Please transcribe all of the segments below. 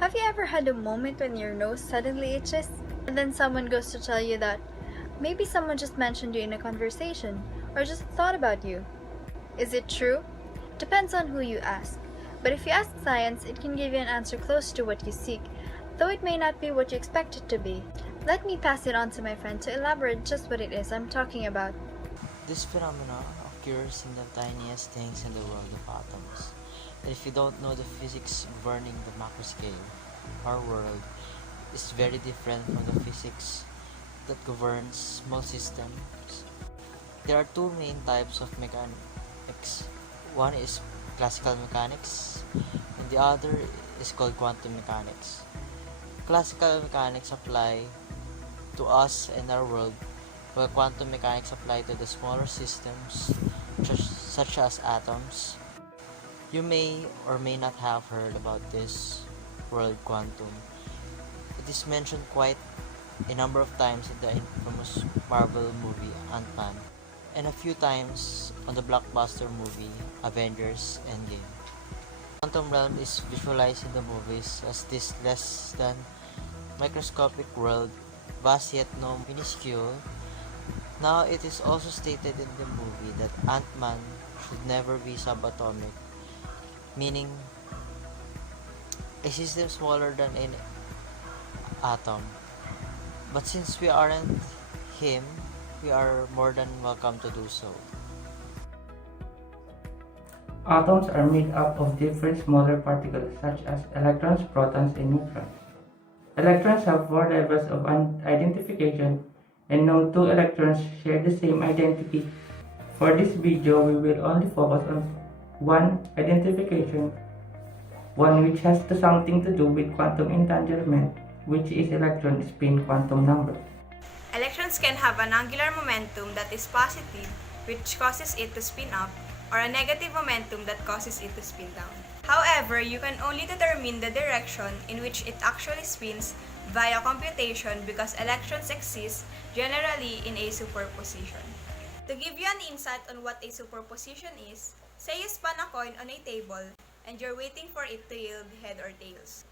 Have you ever had a moment when your nose suddenly itches? And then someone goes to tell you that maybe someone just mentioned you in a conversation or just thought about you. Is it true? Depends on who you ask. But if you ask science, it can give you an answer close to what you seek, though it may not be what you expect it to be. Let me pass it on to my friend to elaborate just what it is I'm talking about. This phenomenon occurs in the tiniest things in the world of atoms. And if you don't know the physics governing the macro scale, our world is very different from the physics that governs small systems. There are two main types of mechanics. One is classical mechanics, and the other is called quantum mechanics. Classical mechanics apply to us and our world, while quantum mechanics apply to the smaller systems, such as atoms. You may or may not have heard about this word quantum. It is mentioned quite a number of times in the infamous Marvel movie Ant-Man, and a few times on the blockbuster movie Avengers Endgame. Quantum realm is visualized in the movies as this less than microscopic world, vast yet no minuscule. Now it is also stated in the movie that Ant-Man should never be subatomic, meaning a system smaller than an atom. But since we aren't him, we are more than welcome to do so. Atoms are made up of different smaller particles such as electrons, protons, and neutrons. Electrons have four levels of identification, and no two electrons share the same identity. For this video, we will only focus on one identification, one which has something to do with quantum entanglement, which is electron spin quantum number. Electrons can have an angular momentum that is positive, which causes it to spin up, or a negative momentum that causes it to spin down. However, you can only determine the direction in which it actually spins via computation because electrons exist generally in a superposition. To give you an insight on what a superposition is, say you spun a coin on a table and you're waiting for it to yield head or tails.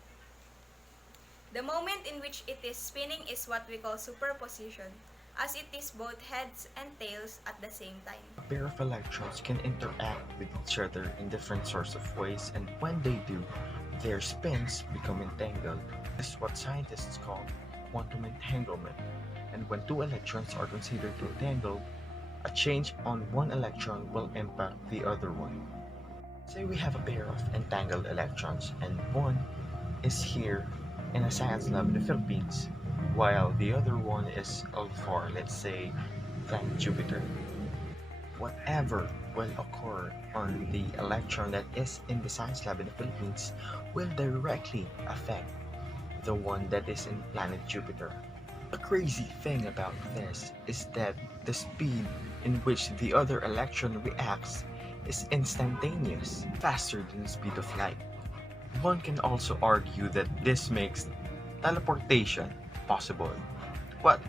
The moment in which it is spinning is what we call superposition, as it is both heads and tails at the same time. A pair of electrons can interact with each other in different sorts of ways, and when they do, their spins become entangled. This is what scientists call quantum entanglement. And when two electrons are considered entangled, a change on one electron will impact the other one. Say we have a pair of entangled electrons, and one is here in a science lab in the Philippines, while the other one is far, let's say, planet Jupiter. Whatever will occur on the electron that is in the science lab in the Philippines will directly affect the one that is in planet Jupiter. The crazy thing about this is that the speed in which the other electron reacts is instantaneous, faster than the speed of light. One can also argue that this makes teleportation possible, but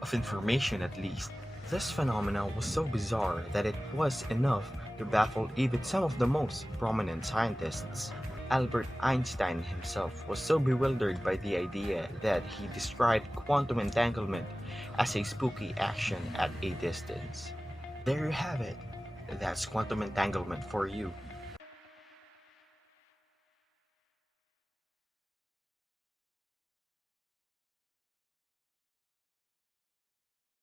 of information at least. This phenomenon was so bizarre that it was enough to baffle even some of the most prominent scientists. Albert Einstein himself was so bewildered by the idea that he described quantum entanglement as a spooky action at a distance. There you have it. That's quantum entanglement for you.